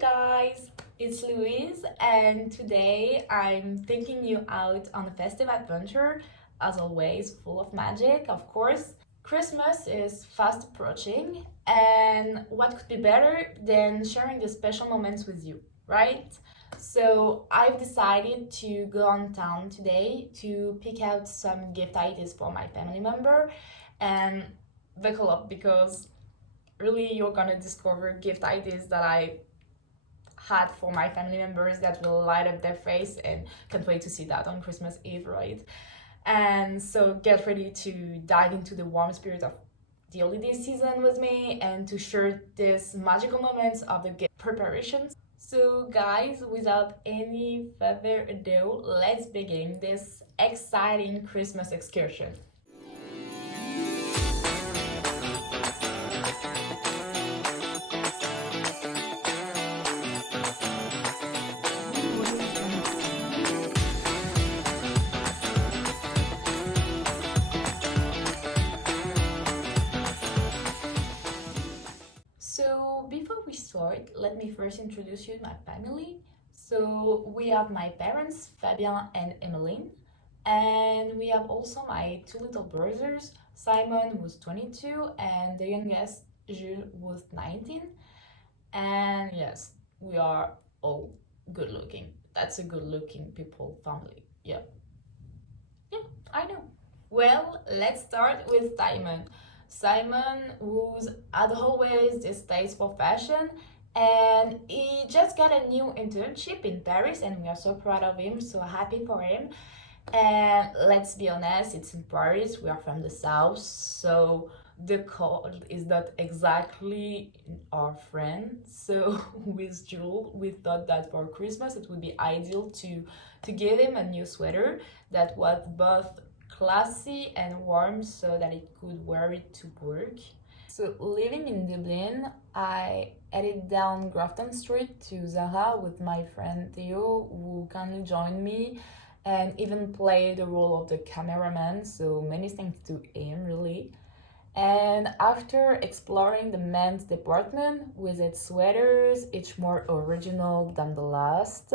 guys, it's Louise, and today I'm taking you out on a festive adventure, as always, full of magic, of course. Christmas is fast approaching, and what could be better than sharing the special moments with you, right? So I've decided to go on town today to pick out some gift ideas for my family member, and buckle up because really you're gonna discover gift ideas that I had for my family members that will light up their face, and can't wait to see that on Christmas Eve, right? And so get ready to dive into the warm spirit of the holiday season with me and to share these magical moments of the gift preparations. So guys, without any further ado, let's begin this exciting Christmas excursion. So before we start, let me first introduce you to my family. So we have my parents, Fabien and Emmeline, and we have also my two little brothers, Simon who's 22 and the youngest Jules who's 19. And yes, we are all good looking. That's a good looking people family. Yeah. Yeah, I know. Well, let's start with Simon. Simon, who's had always this taste for fashion, and he just got a new internship in Paris, and we are so proud of him, so happy for him. And let's be honest, it's in Paris, we are from the south, so the cold is not exactly our friend. So with Jules, we thought that for Christmas it would be ideal to give him a new sweater that was both classy and warm so that it could wear it to work. So living in Dublin, I headed down Grafton Street to Zara with my friend Theo, who kindly joined me and even played the role of the cameraman, so many thanks to him really. And after exploring the men's department with its sweaters, each more original than the last,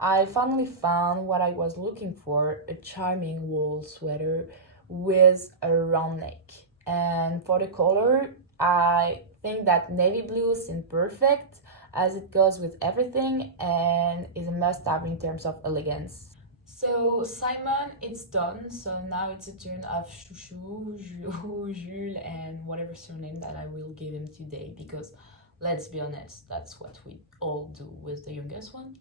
I finally found what I was looking for, a charming wool sweater with a round neck. And for the color, I think that navy blue seems perfect as it goes with everything and is a must-have in terms of elegance. So Simon, it's done. So now it's a turn of Chouchou, Jules, and whatever surname that I will give him today. Because let's be honest, that's what we all do with the youngest one.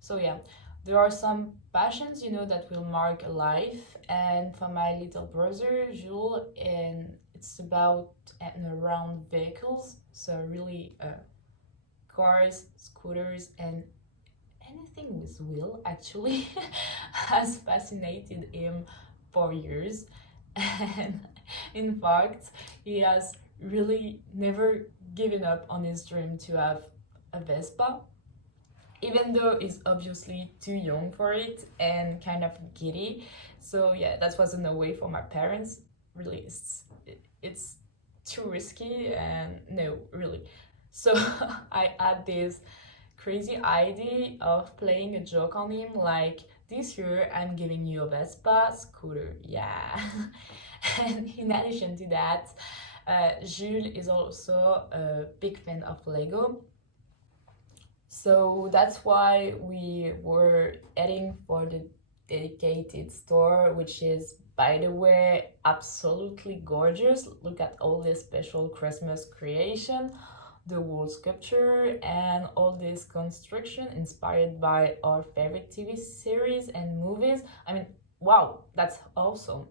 So yeah, there are some passions, that will mark a life. And for my little brother, Jules, and it's about and around vehicles. So really, cars, scooters, and anything with wheel actually has fascinated him for years. And in fact, he has really never given up on his dream to have a Vespa, even though he's obviously too young for it and kind of giddy. So yeah, that wasn't a way for my parents. Really, it's too risky, and no, really. So I had this crazy idea of playing a joke on him, like, this year I'm giving you a Vespa scooter, yeah. And in addition to that, Jules is also a big fan of Lego. So that's why we were heading for the dedicated store, which is, by the way, absolutely gorgeous. Look at all this special Christmas creation, the wall sculpture, and all this construction inspired by our favorite TV series and movies. I mean, wow, that's awesome.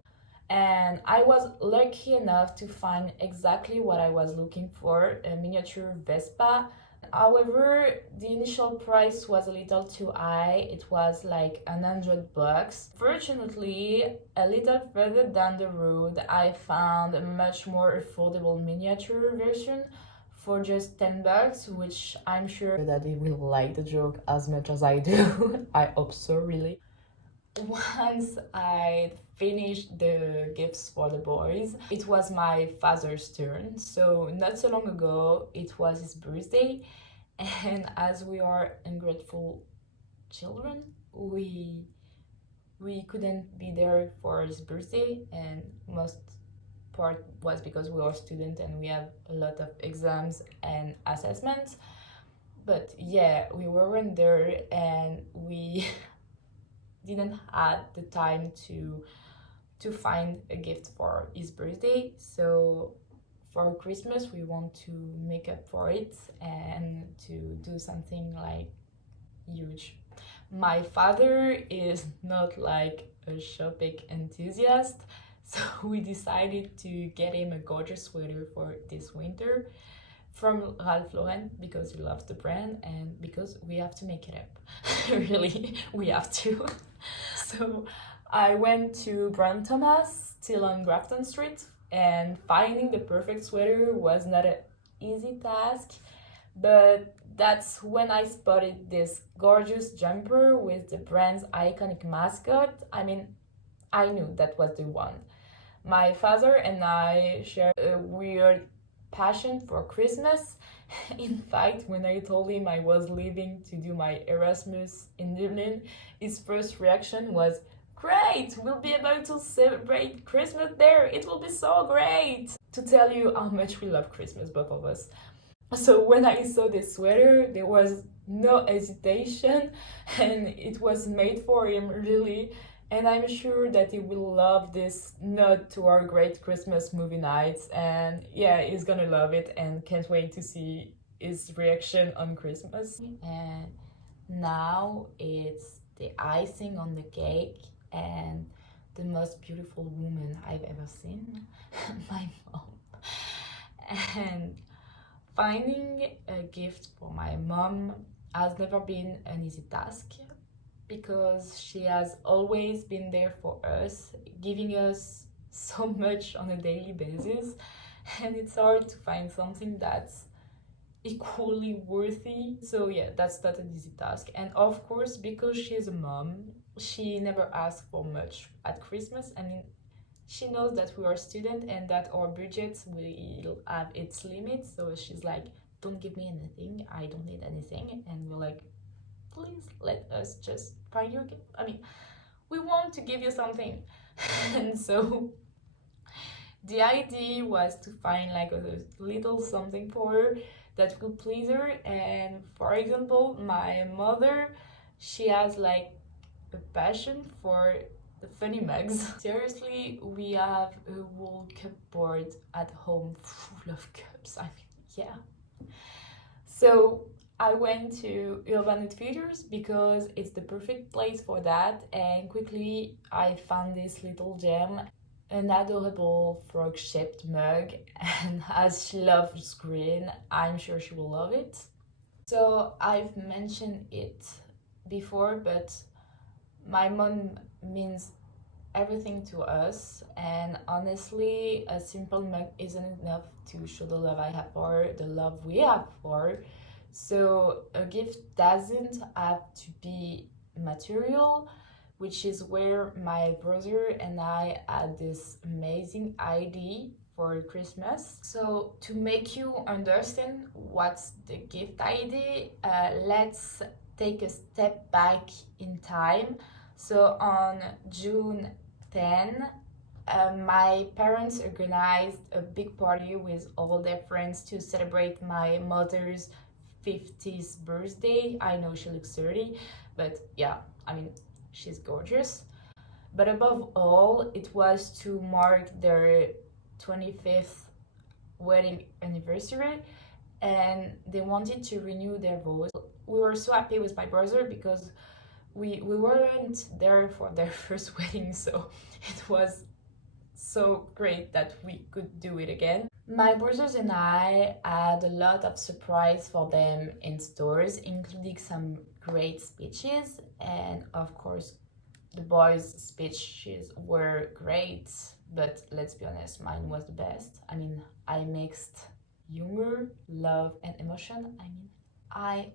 And I was lucky enough to find exactly what I was looking for, a miniature Vespa. However, the initial price was a little too high. It was like $100. Fortunately, a little further down the road, I found a much more affordable miniature version for just $10, which I'm sure that they will like the joke as much as I do. I hope so, really. Once I finished the gifts for the boys, it was my father's turn. So not so long ago, it was his birthday, And as we are ungrateful children, we couldn't be there for his birthday, and most part was because we are students and we have a lot of exams and assessments. But yeah, we weren't there, and we didn't have the time to find a gift for his birthday. So for Christmas we want to make up for it and to do something like huge. My father is not like a shopping enthusiast, so we decided to get him a gorgeous sweater for this winter from Ralph Lauren because he loves the brand and because we have to make it up. Really, we have to. So I went to Brand Thomas, still on Grafton Street, and finding the perfect sweater was not an easy task, but that's when I spotted this gorgeous jumper with the brand's iconic mascot. I mean, I knew that was the one. My father and I share a weird passion for Christmas. In fact, when I told him I was leaving to do my Erasmus in Dublin, his first reaction was, "Great! We'll be able to celebrate Christmas there! It will be so great!" To tell you how much we love Christmas, both of us. So when I saw this sweater, there was no hesitation, and it was made for him, really. And I'm sure that he will love this nod to our great Christmas movie nights. And yeah, he's gonna love it and can't wait to see his reaction on Christmas. And now it's the icing on the cake and the most beautiful woman I've ever seen, my mom. And finding a gift for my mom has never been an easy task because she has always been there for us, giving us so much on a daily basis, and it's hard to find something that's equally worthy. So yeah, that's not an easy task. And of course, because she's a mom, she never asks for much at Christmas. I mean, she knows that we are students and that our budgets will have its limits. So she's like, "Don't give me anything. I don't need anything." And we're like, "Please let us just find your gift. I mean, we want to give you something." And so the idea was to find like a little something for her that will please her. And for example, my mother, she has like a passion for the funny mugs. Seriously, we have a whole cupboard at home full of cups. I mean, yeah. So I went to Urban Outfitters because it's the perfect place for that, and quickly I found this little gem, an adorable frog-shaped mug, and as she loves green, I'm sure she will love it. So I've mentioned it before, but my mom means everything to us, and honestly a simple mug isn't enough to show the love I have for her, the love we have for her. So a gift doesn't have to be material, which is where my brother and I had this amazing idea for Christmas. So to make you understand what's the gift idea, let's take a step back in time. So on June 10, my parents organized a big party with all their friends to celebrate my mother's 50th birthday. I know she looks 30, but yeah, I mean, she's gorgeous. But above all, it was to mark their 25th wedding anniversary, and they wanted to renew their vows. We were so happy with my brother because we weren't there for their first wedding, so it was so great that we could do it again. My brothers and I had a lot of surprise for them in stores, including some great speeches, and of course the boys' speeches were great, but let's be honest, mine was the best. I mean, I mixed humor, love, and emotion. I mean, I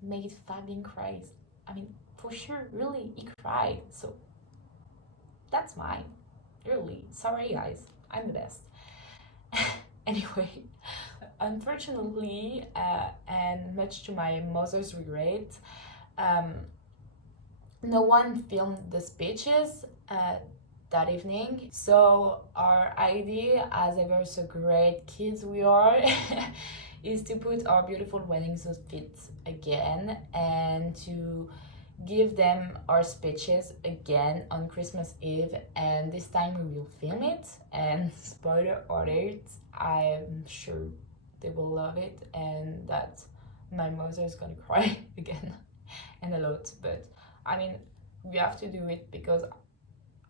made Fabian cry. I mean, for sure, really, he cried. So that's mine. Really, sorry guys, I'm the best. Anyway, unfortunately, and much to my mother's regret, um, no one filmed the speeches that evening. So our idea, as ever so great kids we are, is to put our beautiful wedding outfits again and to give them our speeches again on Christmas Eve. And this time we will film it. And spoiler alert, I'm sure they will love it and that my mother is gonna cry again and a lot. But I mean, we have to do it because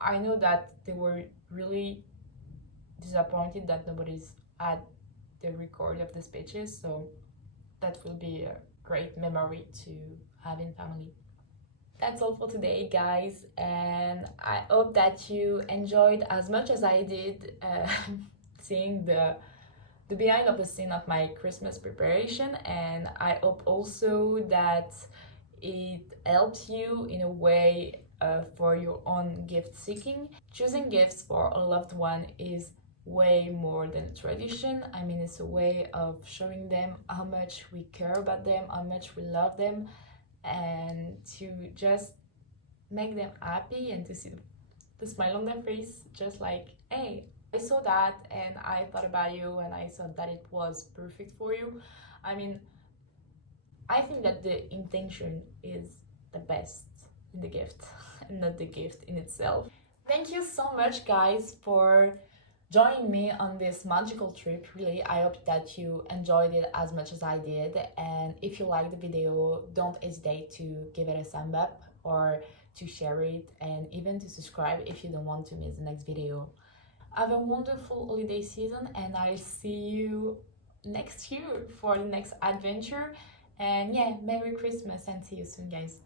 I know that they were really disappointed that nobody's had the record of the speeches, so that will be a great memory to have in family. That's all for today, guys, and I hope that you enjoyed as much as I did seeing the behind of the scene of my Christmas preparation, and I hope also that it helps you in a way for your own gift seeking. Choosing gifts for a loved one is way more than a tradition. I mean, it's a way of showing them how much we care about them, how much we love them, and to just make them happy and to see the smile on their face, just like, hey, I saw that and I thought about you and I thought that it was perfect for you. I mean, I think that the intention is the best in the gift and not the gift in itself. Thank you so much, guys, for joining me on this magical trip. Really, I hope that you enjoyed it as much as I did. And if you liked the video, don't hesitate to give it a thumb up or to share it and even to subscribe if you don't want to miss the next video. Have a wonderful holiday season and I'll see you next year for the next adventure. And yeah, Merry Christmas and see you soon, guys.